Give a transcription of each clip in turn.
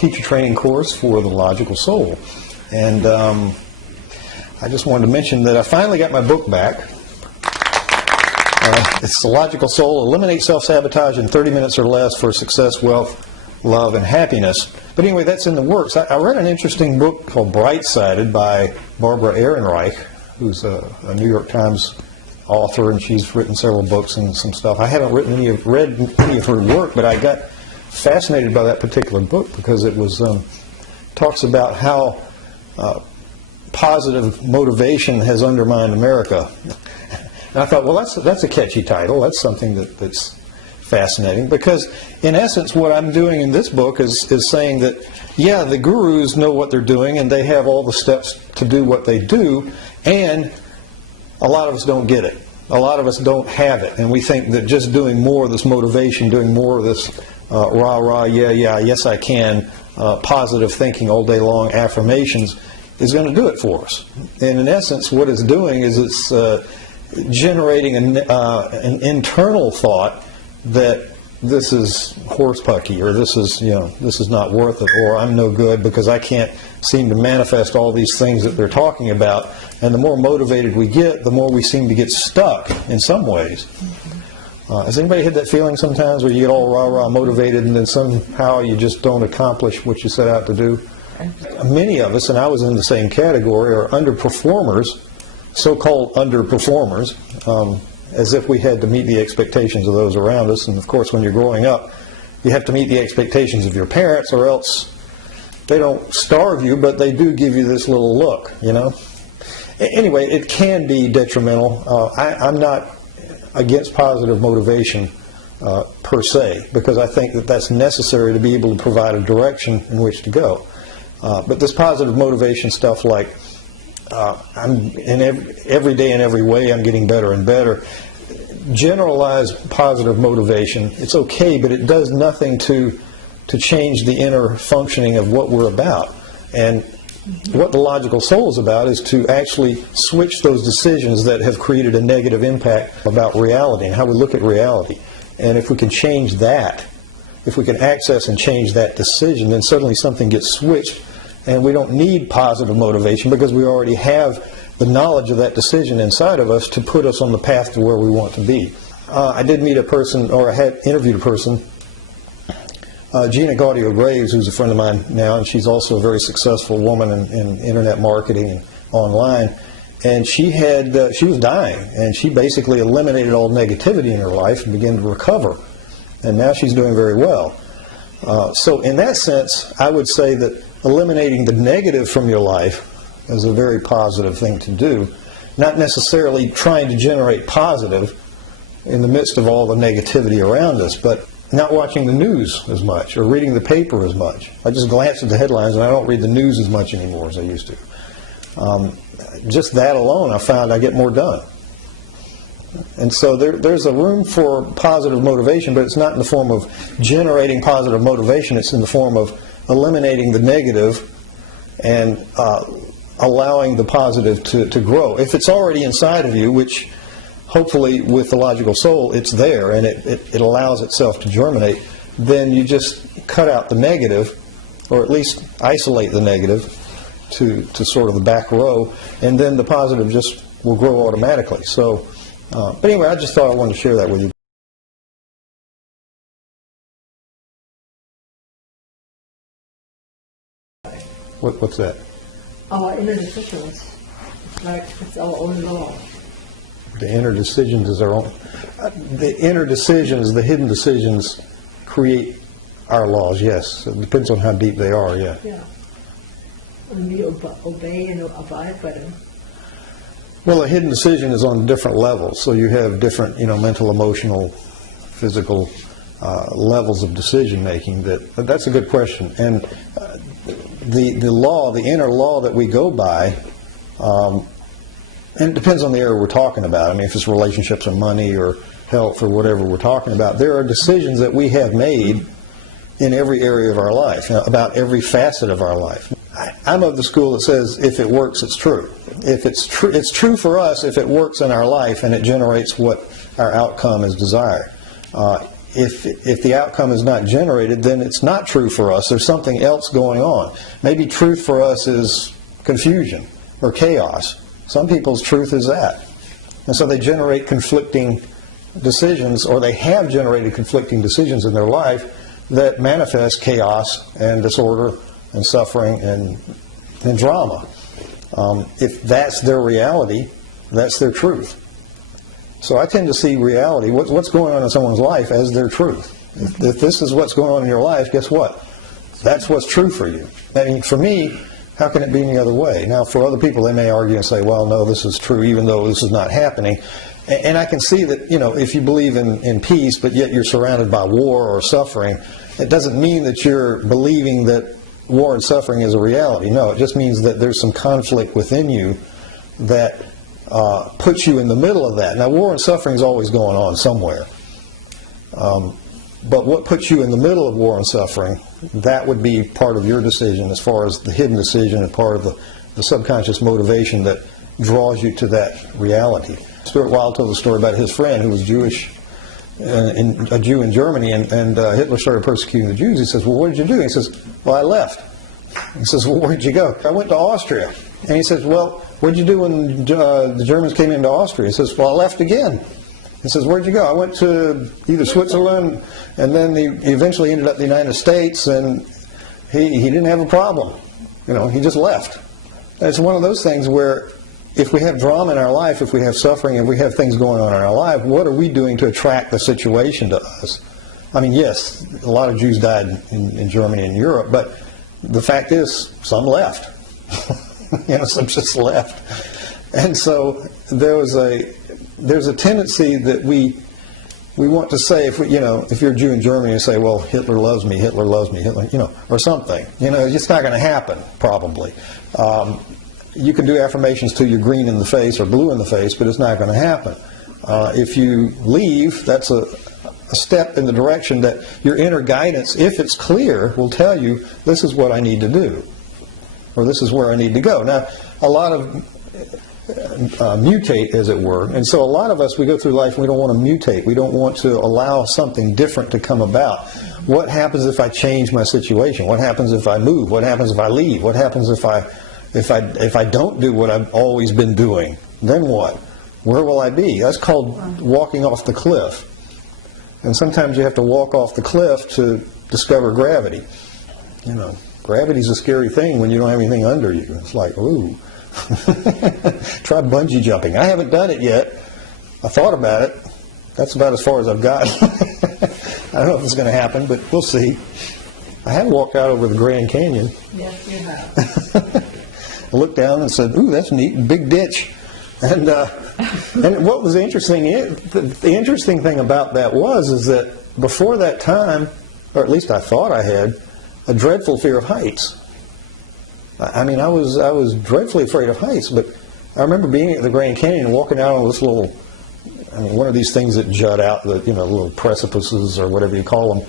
teacher training course for the Logical Soul. And I just wanted to mention that I finally got my book back. It's The Logical Soul, Eliminate Self-Sabotage in 30 Minutes or Less for Success, Wealth, Love, and Happiness. But anyway, that's in the works. I read an interesting book called Bright-Sided by Barbara Ehrenreich, who's a New York Times author, and she's written several books and some stuff. I haven't read any of her work, but I got fascinated by that particular book because it was talks about how positive motivation has undermined America. And I thought, well, that's a catchy title. That's something that's fascinating, because in essence what I'm doing in this book is saying that, yeah, the gurus know what they're doing and they have all the steps to do what they do, and a lot of us don't get it. A lot of us don't have it, and we think that just doing more of this motivation, doing more of this rah, rah, yeah, yes I can, positive thinking all day long, affirmations, is going to do it for us. And in essence, what it's doing is it's generating an internal thought that this is horsepucky, or this is not worth it, or I'm no good because I can't seem to manifest all these things that they're talking about. And the more motivated we get, the more we seem to get stuck in some ways. Has anybody had that feeling sometimes where you get all rah-rah motivated and then somehow you just don't accomplish what you set out to do? Many of us, and I was in the same category, are underperformers, so-called underperformers, as if we had to meet the expectations of those around us. And of course, when you're growing up, you have to meet the expectations of your parents, or else they don't starve you, but they do give you this little look, you know. Anyway, it can be detrimental. I'm not against positive motivation per se, because I think that that's necessary to be able to provide a direction in which to go. But this positive motivation stuff, like every day in every way I'm getting better and better, generalized positive motivation, it's okay, but it does nothing to change the inner functioning of what we're about. And what the Logical Soul is about is to actually switch those decisions that have created a negative impact about reality and how we look at reality. And if we can change that, if we can access and change that decision, then suddenly something gets switched, and we don't need positive motivation because we already have the knowledge of that decision inside of us to put us on the path to where we want to be. I did meet a person, or I had interviewed a person, Gina Gaudio-Graves, who's a friend of mine now, and she's also a very successful woman in internet marketing and online. And she was dying, and she basically eliminated all negativity in her life and began to recover. And now she's doing very well. So in that sense, I would say that eliminating the negative from your life is a very positive thing to do. Not necessarily trying to generate positive in the midst of all the negativity around us, but not watching the news as much or reading the paper as much. I just glance at the headlines and I don't read the news as much anymore as I used to. Just that alone, I found I get more done. And so there's a room for positive motivation, but it's not in the form of generating positive motivation. It's in the form of eliminating the negative and allowing the positive to grow. If it's already inside of you, which hopefully with the Logical Soul it's there and it allows itself to germinate, then you just cut out the negative, or at least isolate the negative to sort of the back row, and then the positive just will grow automatically. So, but anyway, I just thought I wanted to share that with you. What's that? Our inner decisions, like it's our own law. The inner decisions is our own. The inner decisions, the hidden decisions, create our laws. Yes, it depends on how deep they are. Yeah. Yeah. And we obey and abide by them. Well, a hidden decision is on different levels. So you have different, mental, emotional, physical levels of decision making. That's a good question. And the law, the inner law that we go by, and it depends on the area we're talking about. I mean, if it's relationships or money or health or whatever we're talking about, there are decisions that we have made in every area of our life, about every facet of our life. I'm of the school that says if it works, it's true. If it's true for us if it works in our life and it generates what our outcome is desired. if the outcome is not generated, then it's not true for us. There's something else going on. Maybe truth for us is confusion or chaos. Some people's truth is that. And so they generate conflicting decisions, or they have generated conflicting decisions in their life that manifest chaos and disorder and suffering and drama. If that's their reality, that's their truth. So I tend to see reality, what's going on in someone's life, as their truth. If this is what's going on in your life, guess what? That's what's true for you. I mean, for me, how can it be any other way? Now, for other people, they may argue and say, well, no, this is true, even though this is not happening. And I can see that, if you believe in peace, but yet you're surrounded by war or suffering, it doesn't mean that you're believing that war and suffering is a reality. No, it just means that there's some conflict within you that puts you in the middle of that. Now, war and suffering is always going on somewhere. But what puts you in the middle of war and suffering, that would be part of your decision, as far as the hidden decision and part of the subconscious motivation that draws you to that reality. Stuart Wilde told a story about his friend who was Jewish, a Jew in Germany, and Hitler started persecuting the Jews. He says, well, what did you do? He says, well, I left. He says, well, where did you go? I went to Austria. And he says, well, what did you do when the Germans came into Austria? He says, well, I left again. He says, where'd you go? I went to either Switzerland, and then he eventually ended up in the United States, and he didn't have a problem. He just left. It's one of those things where if we have drama in our life, if we have suffering, if we have things going on in our life, what are we doing to attract the situation to us? I mean, yes, a lot of Jews died in Germany and Europe, but the fact is, some left. Some just left. And so there's a tendency that we want to say, if you're a Jew in Germany, and say, well, Hitler loves me, Hitler, or something. It's not going to happen, probably. You can do affirmations till you're green in the face or blue in the face, but it's not going to happen. If you leave, that's a step in the direction that your inner guidance, if it's clear, will tell you, this is what I need to do, or this is where I need to go. Now, a lot of mutate, as it were, and so a lot of us, we go through life and we don't want to mutate. We don't want to allow something different to come about. What happens if I change my situation? What happens if I move? What happens if I leave? What happens if I don't do what I've always been doing? Then what? Where will I be? That's called walking off the cliff. And sometimes you have to walk off the cliff to discover gravity. Gravity's a scary thing when you don't have anything under you. It's like, ooh. Try bungee jumping. I haven't done it yet. I thought about it. That's about as far as I've got. I don't know if it's going to happen, but we'll see. I have walked out over the Grand Canyon. Yes, you have. I looked down and said, ooh, that's neat, big ditch. And what was interesting, the interesting thing about that is that before that time, or at least I thought I had, a dreadful fear of heights. I mean, I was dreadfully afraid of heights, but I remember being at the Grand Canyon and walking out on this little, one of these things that jut out, little precipices or whatever you call them,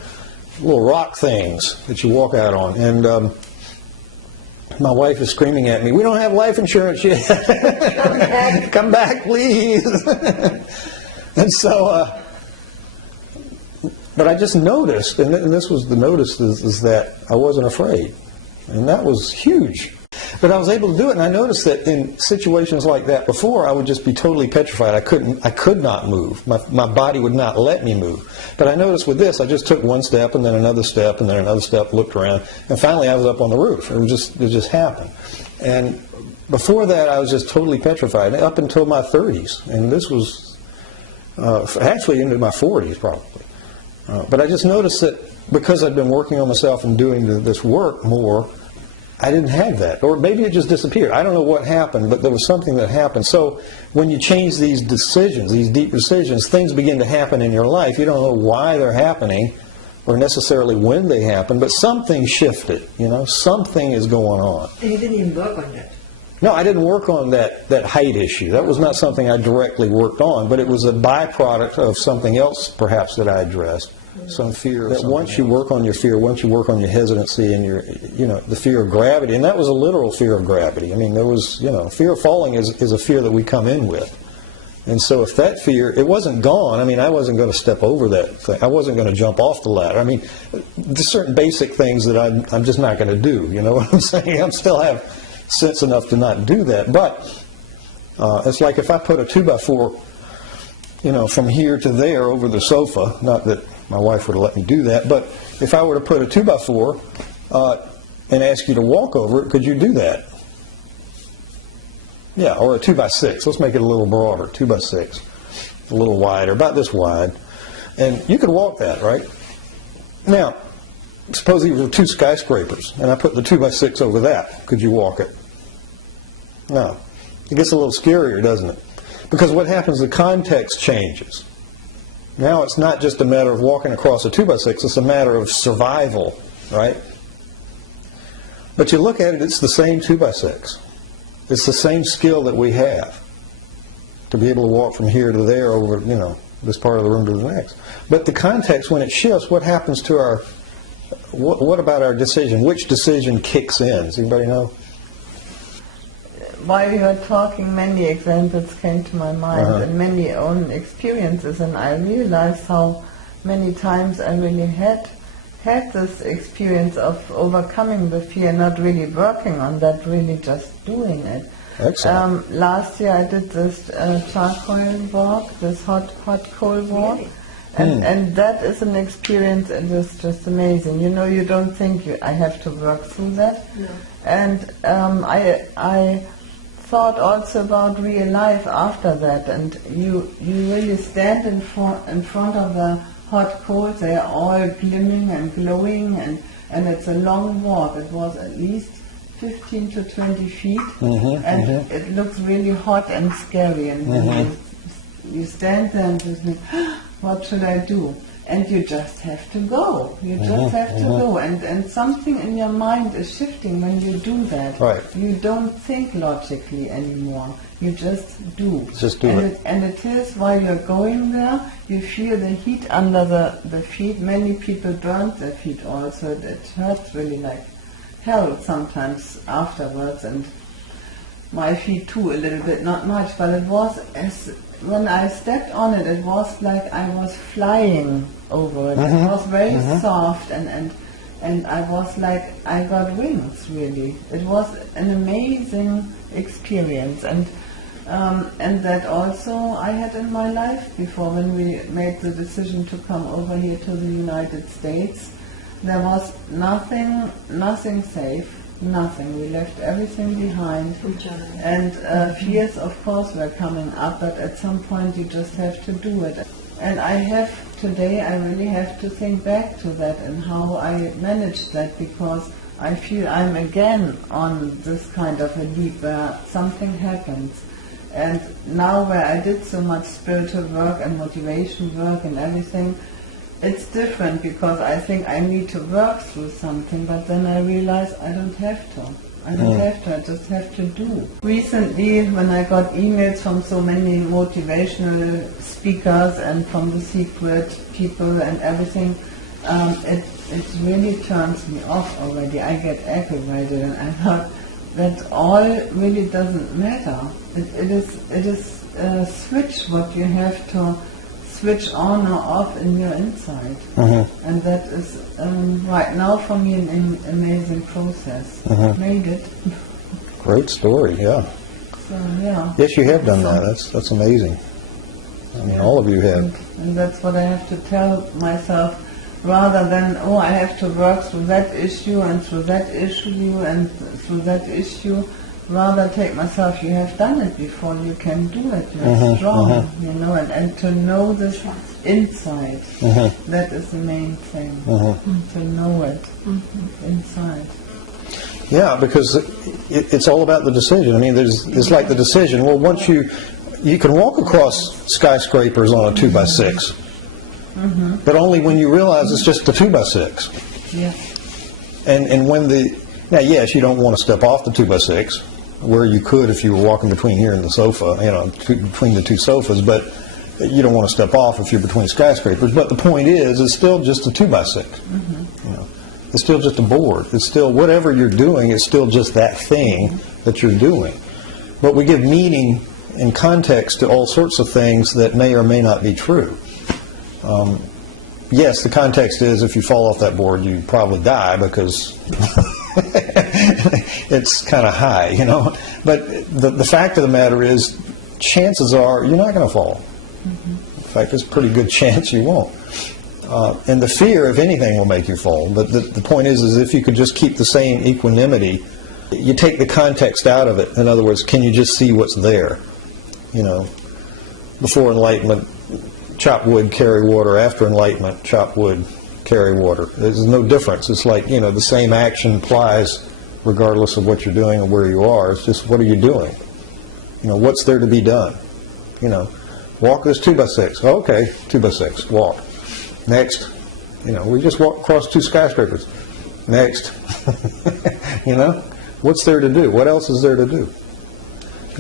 little rock things that you walk out on. And my wife is screaming at me, we don't have life insurance yet. Come back, please. And so, but I just noticed, and this was the notice, is that I wasn't afraid. And that was huge. But I was able to do it, and I noticed that in situations like that before, I would just be totally petrified. I could not move. My body would not let me move. But I noticed with this, I just took one step, and then another step, and then another step, looked around, and finally I was up on the roof. It just happened. And before that, I was just totally petrified, up until my 30s. And this was actually into my 40s, probably. But I just noticed that because I'd been working on myself and doing this work more, I didn't have that. Or maybe it just disappeared. I don't know what happened, but there was something that happened. So when you change these decisions, these deep decisions, things begin to happen in your life. You don't know why they're happening or necessarily when they happen, but something shifted. Something is going on. And you didn't even work on that. No, I didn't work on that height issue. That was not something I directly worked on, but it was a byproduct of something else perhaps that I addressed. Some fear. That once you work on your fear, once you work on your hesitancy and the fear of gravity, and that was a literal fear of gravity. I mean, there was, fear of falling is a fear that we come in with. And so if that fear, it wasn't gone. I mean, I wasn't going to step over that thing. I wasn't going to jump off the ladder. I mean, there's certain basic things that I'm just not going to do. You know what I'm saying? I still have sense enough to not do that. But it's like if I put a 2x4, you know, from here to there over the sofa, not that my wife would have let me do that, but if I were to put a 2x4 and ask you to walk over it, could you do that? Yeah, or a 2x6. Let's make it a little broader, 2x6, a little wider, about this wide. And you could walk that, right? Now, suppose these were two skyscrapers, and I put the 2x6 over that. Could you walk it? No. It gets a little scarier, doesn't it? Because what happens, the context changes. Now it's not just a matter of walking across a 2x6, it's a matter of survival, right? But you look at it, it's the same 2x6. It's the same skill that we have to be able to walk from here to there over, you know, this part of the room to the next. But the context, when it shifts, what happens to our, what about our decision? Which decision kicks in? Does anybody know? While you were talking, many examples came to my mind and many own experiences, and I realized how many times I really had this experience of overcoming the fear, not really working on that, really just doing it. Excellent. Last year I did this charcoal walk, this hot coal walk, and that is an experience, and it's just amazing. You know, you don't think I have to work through that. No. And I thought also about real life after that, and you really stand in front of the hot coals. They are all glimmering and glowing, and it's a long walk. It was at least 15 to 20 feet, and it looks really hot and scary. And then you stand there and you think, what should I do? And you just have to go. You just have to go. And something in your mind is shifting when you do that. Right. You don't think logically anymore. You just do. Just do it. And it is, while you're going there, you feel the heat under the feet. Many people burn their feet also. It hurts really like hell sometimes afterwards. And my feet too, a little bit, not much. But it was, when I stepped on it, it was like I was flying over it. It was very soft, and I was like, I got wings, really. It was an amazing experience, and that also I had in my life before. When we made the decision to come over here to the United States, there was nothing safe. Nothing. We left everything behind. And fears, of course, were coming up, but at some point you just have to do it. And today I really have to think back to that and how I managed that, because I feel I'm again on this kind of a leap where something happens. And now where I did so much spiritual work and motivation work and everything, it's different, because I think I need to work through something, but then I realize I don't have to. I don't have to, I just have to do. Recently, when I got emails from so many motivational speakers and from the secret people and everything, it really turns me off already. I get aggravated, and I thought that all really doesn't matter. It is a switch what you have to switch on or off in your inside. And that is right now for me an amazing process. Made it. Great story, yeah. So yeah. Yes, you have done that. That's amazing. I mean, all of you have. And that's what I have to tell myself, rather than, oh, I have to work through that issue and through that issue and through that issue. Rather take myself, you have done it before, you can do it, you're strong, you know, and to know this inside, that is the main thing, to know it inside. Yeah, because it's all about the decision. I mean, it's like the decision. Well, once you can walk across skyscrapers on a 2x6, but only when you realize it's just a 2x6. Yeah. And when now, yes, you don't want to step off the 2x6, where you could if you were walking between here and the sofa, you know, between the two sofas, but you don't want to step off if you're between skyscrapers. But the point is, it's still just a 2x6. You know, it's still just a board. It's still, whatever you're doing, it's still just that thing that you're doing. But we give meaning in context to all sorts of things that may or may not be true. Yes, the context is if you fall off that board, you probably die because it's kind of high, you know. But the fact of the matter is, chances are you're not going to fall. In fact, there's a pretty good chance you won't. And the fear, if anything, will make you fall. But the point is if you could just keep the same equanimity, you take the context out of it. In other words, can you just see what's there? You know, before enlightenment, chop wood, carry water. After enlightenment, chop wood, carry water. There's no difference. It's like, you know, the same action applies regardless of what you're doing or where you are. It's just, what are you doing? You know, what's there to be done? You know, walk this 2x6. Okay, 2x6, walk. Next. You know, we just walked across 2 skyscrapers. Next. You know, what's there to do? What else is there to do?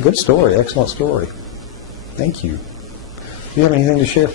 Good story, excellent story. Thank you. Do you have anything to share?